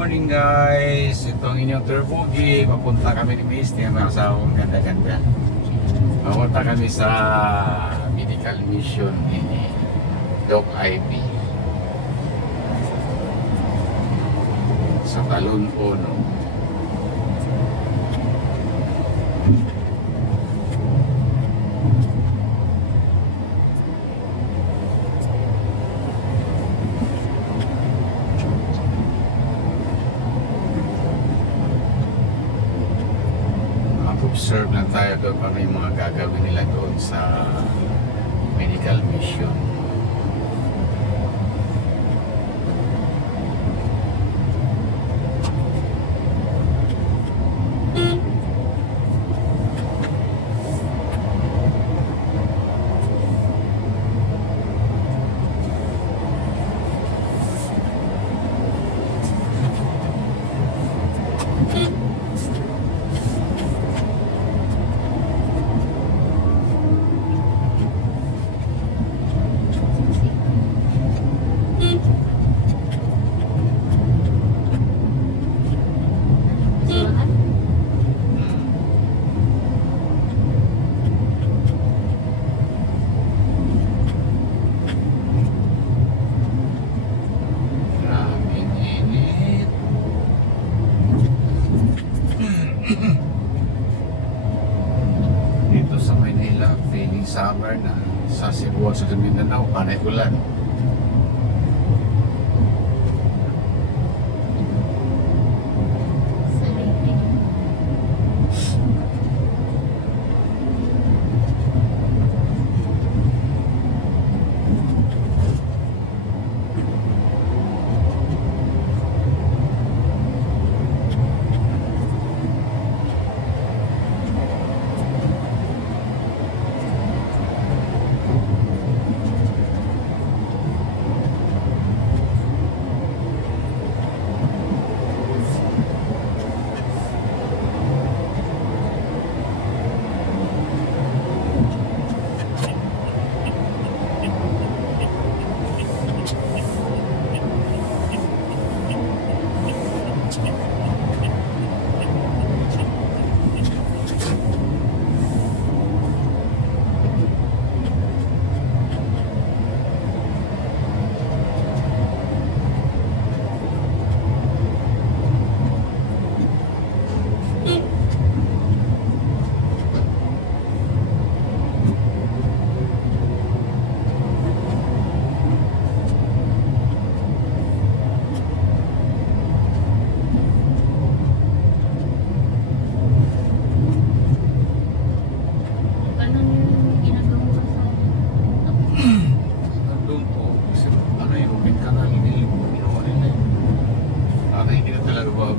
morning guys. Ito ang inyong Turbogi. Papunta kami ni Miss. Tingnan mo sa akong ganda-ganda. Papunta kami sa medical mission ni Doc Ivy sa Talon Ono. Observe lang tayo doon kung ano yung mga gagawin nila doon sa medical mission. Dito sa Manila, feeling summer na. Sa Cebu at sa Mindanao, panay ulan.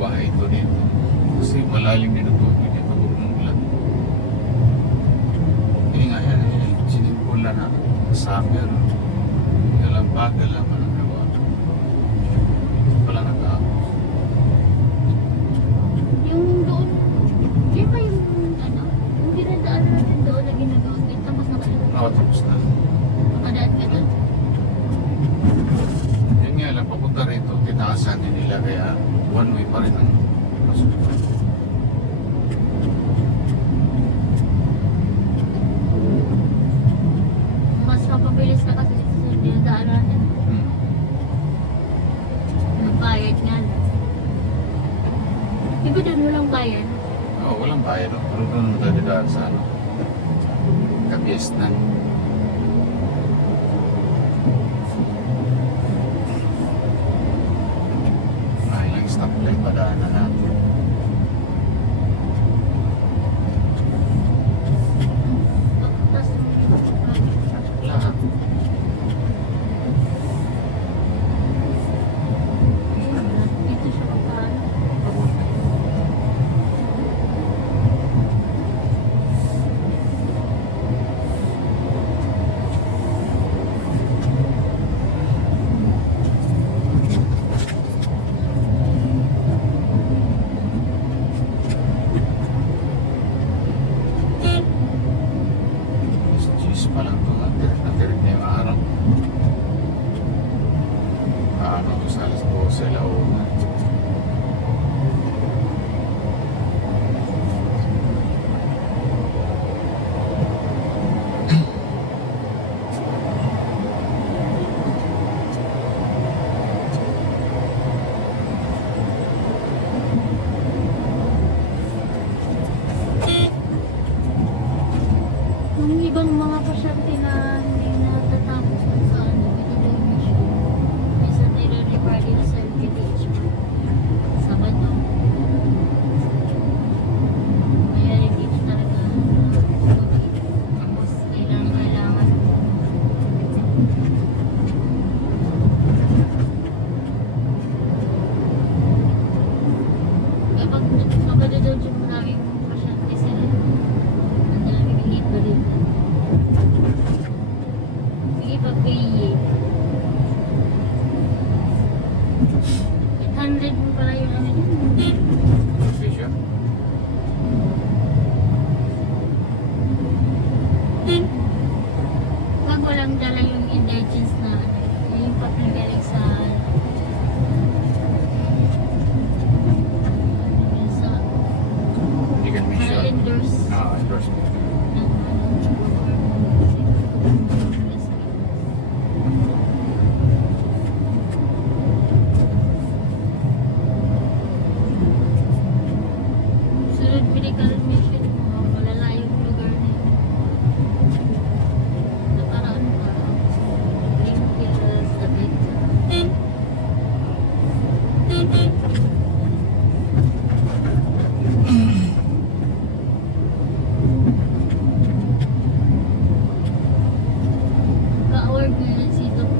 Bahay ito dito kasi malalim din ang tubig dito pag umulan. Hindi nga yan sinimpulan na summer nalampagan lang ang gawa wala nag-aapos yung doon di ba yung ano yung dinadaan natin doon na ginagawin kita mas nakalala tapos na makadaan ka doon yun nga lang papunta rito tinaasan din nila kaya one way pa rin ang pasukan. Mas mapabilis na kasi sa dinadaan natin. Magbayad nga. Di ba doon walang bayad? Oo, walang bayad. Pero doon matadidaan sa ano, Kabiesnan. Stoplight padaanan natin. Lahat. Dito siya magpaano. Sa alas 12 launa. 800 mo pala yung ano yun. Vision. Pag walang dala yung indigents na ano, yung papagaling sa Legal para mission. endorse Endorsement. ng sunod medical mission mo, malala yung lugar na yun. Nakaraan pa. Greenfield sa ka-award mo yun si Doc.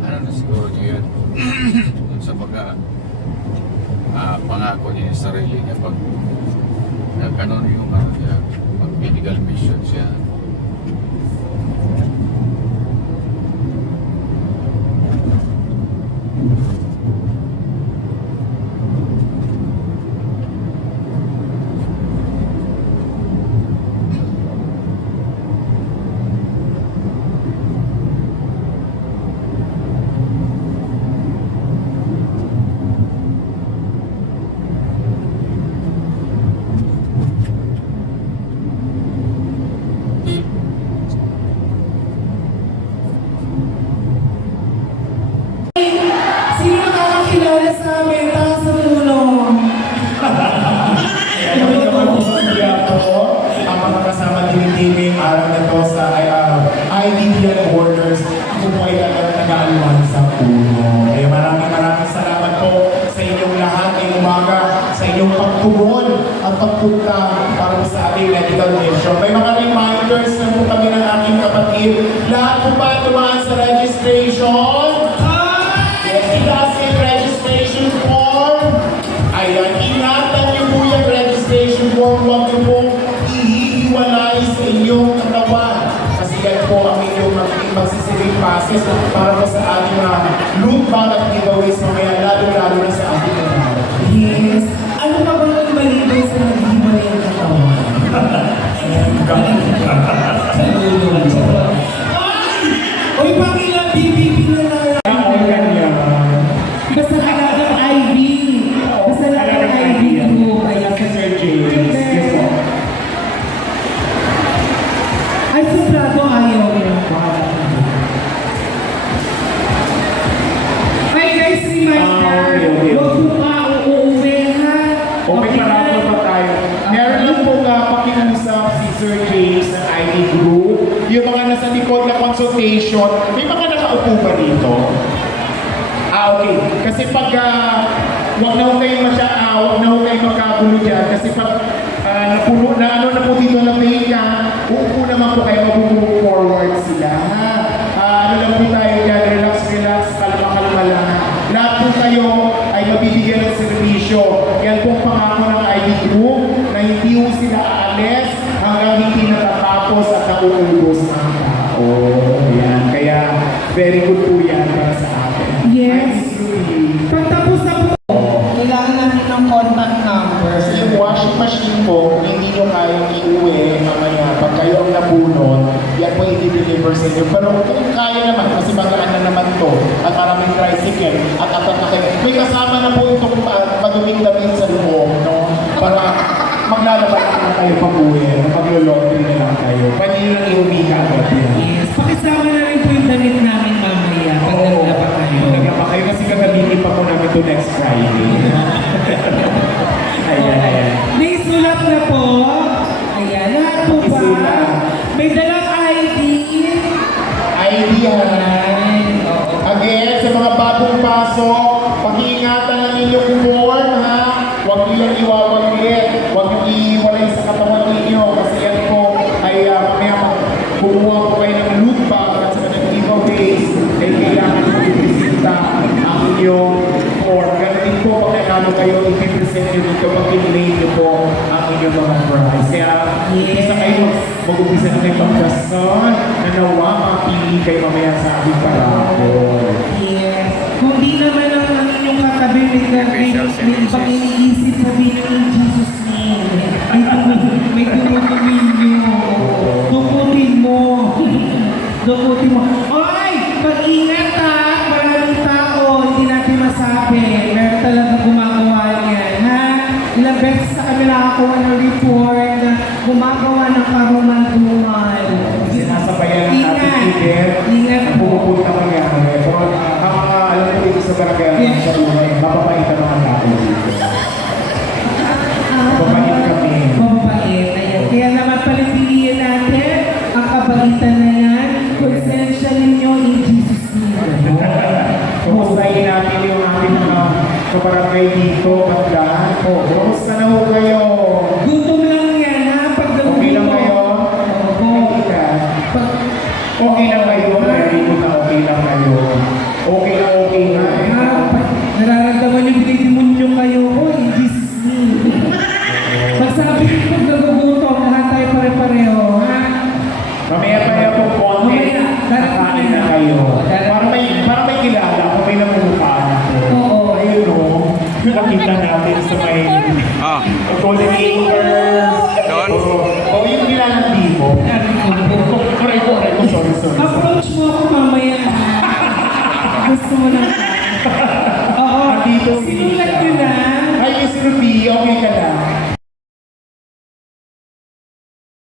Ano na siguro niya yun? Kung sa pagka pangako niya yung sarili niya pag nagkanon yung ano niya, pag medical mission siya. Sino nakakakilala sa amin? Taas ang ulo. Kami naman po ang mga kasama din ni Timmy araw na to sa IDBN Borders. Ako po ay nag-aaluan sa puno. Kaya maraming salamat po sa inyong lahat ngayong umaga, sa inyong pagtugon at pagpunta para po sa ating medical mission. May mga reminders na po kami ng aking kapatid. Lahat po ba tumaan sa registration? Yes, yung registration form. Ayan, ingatan niyo po yung registration form. Huwag niyo pong ihihiwalay sa inyong katawan. Kasi yan po ang inyong magsisilip passes para po sa ating mga loot bag at giveaways mamaya, lalo-lalo na sa ating mga. Yes. Ano pa ba ang maliban sa naghiwalay ang katawan? Uy, Panginoon, BBB na lang. Organ yan. Basta talagang IV. Basta talagang IV ko. Ayan si Sir James. Yes po. Ay, suplado ayaw niya. Ay, guys, reminder. Okay. Huwag po ka uuwi, ha? Okay, marami pa tayo. Meron lang po pakiusap si Sir James ng ID Group. Yung mga nasa likod na consultation, may mga nakaupo ba dito? Okay. Kasi pag wag na ho kayong makagulo dyan. Kasi pag napuno na ano na po dito na pay ka, uupo naman po kayo, mag-move forward sila. Ano lang po tayo dyan, relax, kalma lang. Lahat po kayo ay mabibigyan ng servisyo. Yan pong pangako ng ID Group na hindi po sila aalis hanggang hindi natatapos at nauubos ang tao. Yan. Kaya very good po yan para sa atin. Yes. ID Group. Pagtapos na po, kailangan natin ng contact numbers. Kasi yung washing machine po, hindi nyo kayang iuwi mamaya. Pag kayo ang nabunod, yan po i-deliver sa inyo. Pero kung kaya naman, kasi magaan na naman to, at maraming tricycle, at atakakit. May kasama na po itong maduming damit sa loob, no? Para maglalabas na kayo pag-uwi, mag-laundry na lang kayo. Pwede nyo lang iumika agad yan. Yes. Pakisama na rin po yung damit namin mamaya pag naglaba kayo. Naglaba kayo kasi gagamitin pa po namin to next Friday. Ayan. May sulat na po. Ayan, lahat po May ba? sulat. May dalang ID. Idea. Oo. Again, sa mga bagong pasok, pag-iingatan ng inyong form, ha? Huwag niyo lang iwawaglit. Huwag good kapag pinlay niyo po ang inyong mga prize. Kaya, isa kayo, mag-umpisa na kayo pagkason, na nawa mapili kayo mamaya sa ating parapol. Yes. Kung di naman ang inyong katabi, may ibang iniisip, sabihin nyo in Jesus' name. May tumutumin nyo. Dukutin mo. Dukutin mo. Oy! Mag-ingat ha! Maraming tao, hindi natin masabi. Meron talaga gumagawa niyan, ha? Ilang beses na kami nakakuha ng report na gumagawa ng karuman-duman. Sinasabayan ng ating event, Ingat na po. pupunta mangyari. Pero ang mga alam mo dito sa barangay, sa buhay, mapapait ang mga tao dito. Mapapait kami. Mababait. Ayan. Kaya naman pala piliin natin ang kabaitan na yan. Konsensya ninyo in Jesus' name. Kumustahin natin yung ating mga kabarangay dito, Batlaan. Kumusta na ho kayo? Gutom lang yan ha. Pag Okay lang kayo? Oo. Okay ka? Okay lang kayo? Very good na okay lang kayo. Okay na okay na. Ha? Nararamdaman yung binidemonyo kayo. Oh, in Jesus' name. Magsabi ko pag nagugutom, lahat tayo pare-pareho. Ha? Mamaya pa yan po konti. Mamaya. Nakain na kayo. Para may kilala kung may namumukhaan ako. Oo. Ayun o. Nakita natin sa may Ah, Golden Acres. Doon? Oo, yung kilalang tipo. Correct. Sorry. Approach mo ako mamaya. Gusto mo lang. Oo. Andito, Sinulat ko na. Ay, Miss Ruby, okay ka lang.